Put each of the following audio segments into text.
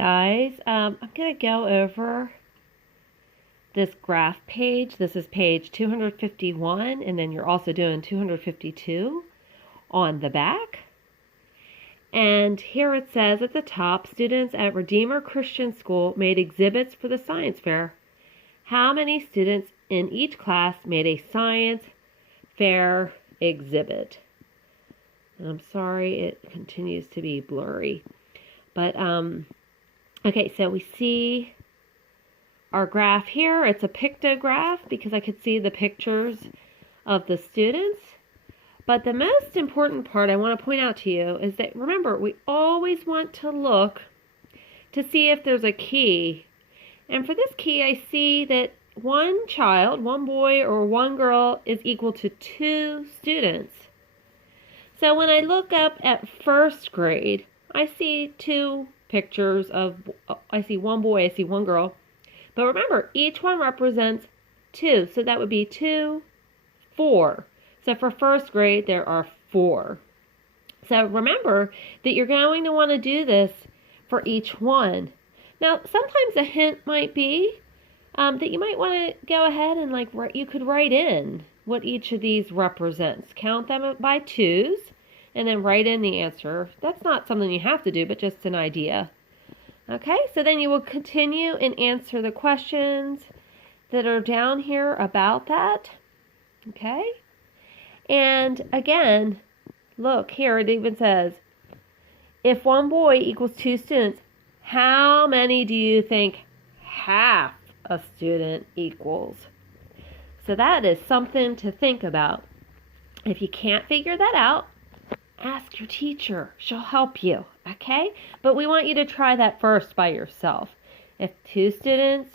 guys, I'm going to go over this graph page. This is page 251, and then you're also doing 252 on the back. And here it says at the top, students at Redeemer Christian School made exhibits for the science fair. How many students in each class made a science fair exhibit? And I'm sorry, it continues to be blurry. But, okay, so we see our graph here. It's a pictograph because I could see the pictures of the students. But the most important part I want to point out to you is that, remember, we always want to look to see if there's a key. And for this key, I see that one child, one boy or one girl, is equal to 2 students. So when I look up at first grade, I see 2 pictures of, I see one boy, I see one girl. But remember, each one represents 2. So that would be 2, 4. So for first grade, there are 4. So remember that you're going to want to do this for each one. Now, sometimes a hint might be that you might want to go ahead and you could write in what each of these represents. Count them by 2s and then write in the answer. That's not something you have to do, but just an idea. Okay, so then you will continue and answer the questions that are down here about that. Okay, and again, look here, it even says, if one boy equals 2 students, how many do you think half a student equals? So that is something to think about. If you can't figure that out, ask your teacher. She'll help you, okay? But we want you to try that first by yourself. If 2 students,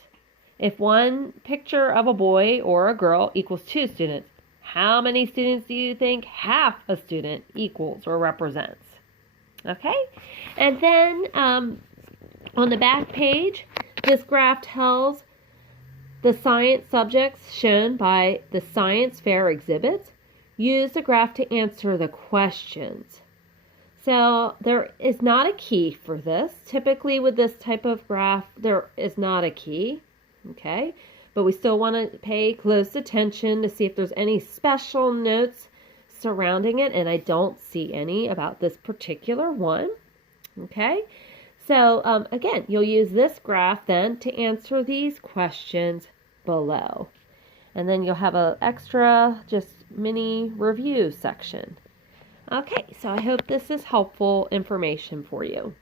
if one picture of a boy or a girl equals 2 students, how many students do you think half a student equals or represents? Okay? And then on the back page, this graph tells the science subjects shown by the science fair exhibits. Use the graph to answer the questions. So there is not a key for this. Typically with this type of graph, there is not a key. Okay? But we still want to pay close attention to see if there's any special notes surrounding it, and I don't see any about this particular one. Okay, so again, you'll use this graph then to answer these questions below, and then you'll have an extra just mini review section. Okay, so I hope this is helpful information for you.